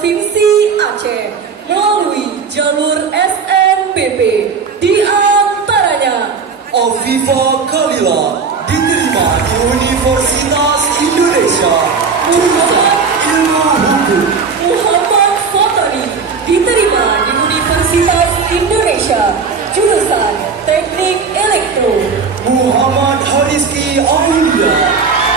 Provinsi Aceh melalui jalur SNBP, di antaranya Afifa Khalila diterima di Universitas Indonesia jurusan Ilmu Hukum. Muhammad Fatani diterima di Universitas Indonesia jurusan Teknik Elektro. Muhammad Hariski Aulia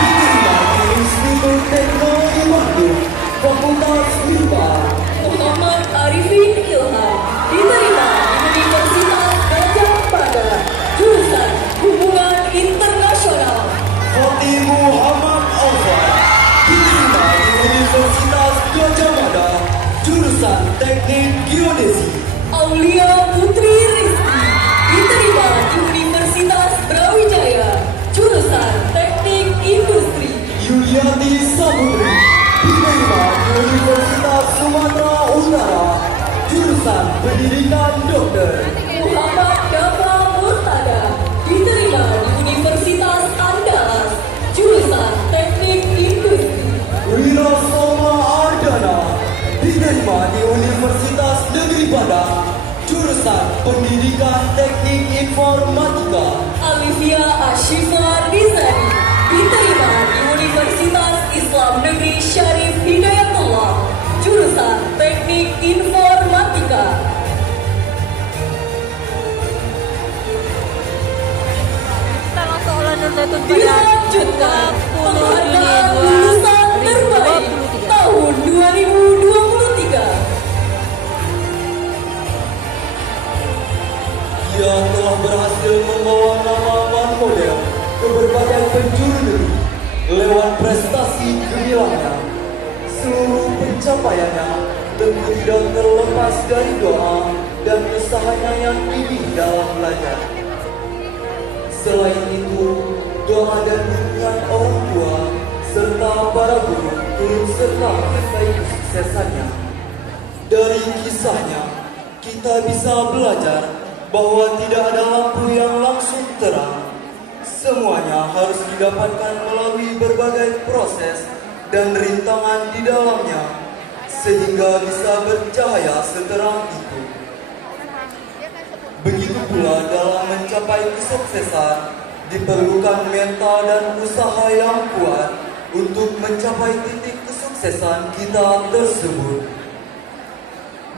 diterima di Institut Teknologi Bandung Fakultas MIPA. Muhammad Arifin Ilham diterima di Universitas Gajah Mada jurusan Hubungan Internasional. Fatih Muhammad Alfar diterima di Universitas Gajah Mada jurusan Teknik Geodesi. Aulia Putri Rizki diterima di Universitas Brawijaya jurusan Teknik Industri. Yuliati Saputri diterima di Universitas Sumatera Utara jurusan Pendidikan Dokter. Muhammad Dafa Murtada diterima di Universitas Andalas jurusan Teknik Industri. Wira Soma Ardana diterima di Universitas Negeri Padang jurusan Pendidikan Teknik Informatika. Alivia Ashifa Rizani diterima di Universitas Islam Negeri Syarif Hidayatullah jurusan Teknik Informatika. Kita langsung ulang tertutup pada Dilanjutkan 20 Juni penghargaan lulusan terbaik 2023. tahun 2023. Ia telah berhasil membawa nama Wan Model ke berbagai penjuru negeri lewat prestasi gemilangnya. Seluruh pencapaiannya tentu tidak terlepas dari doa dan usahanya yang gigih dalam belajar. Selain itu, doa dan dukungan orang tua serta para guru turut serta menyertai kesuksesannya. Dari kisahnya, kita bisa belajar bahwa tidak ada lampu yang langsung terang. Semuanya harus didapatkan melalui berbagai proses dan rintangan di dalamnya, sehingga bisa bercahaya seterang itu. Begitu pula dalam mencapai kesuksesan, diperlukan mental dan usaha yang kuat untuk mencapai titik kesuksesan kita tersebut.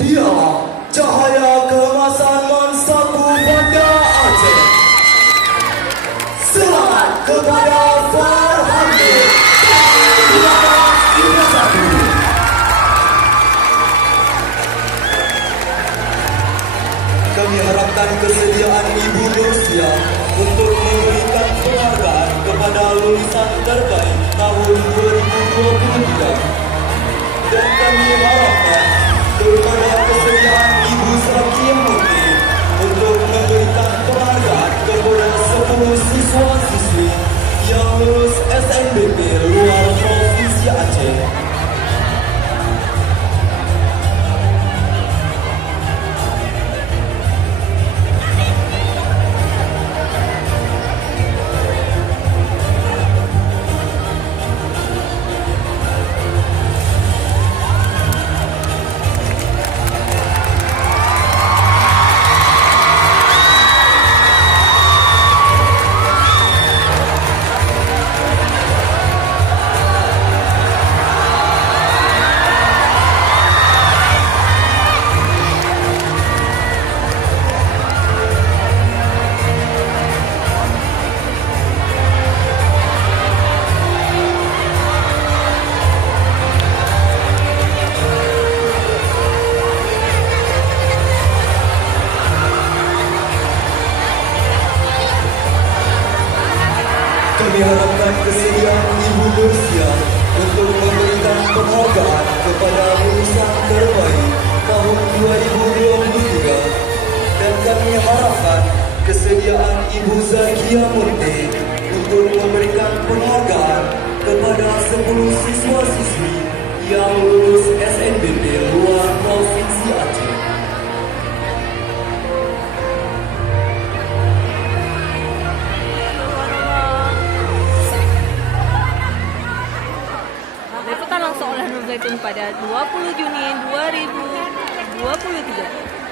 Dialah cahaya keemasan Mansaku Banda Aceh. Selamat kepada Farhandi 2021. Kami harapkan kesediaan Ibu Nursia untuk memberikan penghargaan kepada lulusan terbaik tahun 2023. Dan kami harapkan kepada kesediaan Ibu Zakia Murti untuk memberikan penghargaan kepada 10 siswa-siswi yang lulus SNBP luar Provinsi Aceh. Kami harapkan kesediaan Ibu Nursia untuk memberikan penghargaan kepada lulusan terbaik tahun 2023. Dan kami harapkan kesediaan Ibu Zakia Murti untuk memberikan penghargaan kepada 10 siswa-siswi yang lulus SNBP luar Provinsi Aceh. Liputan langsung oleh Nur Zaitun pada 20 Juni Juni 2023.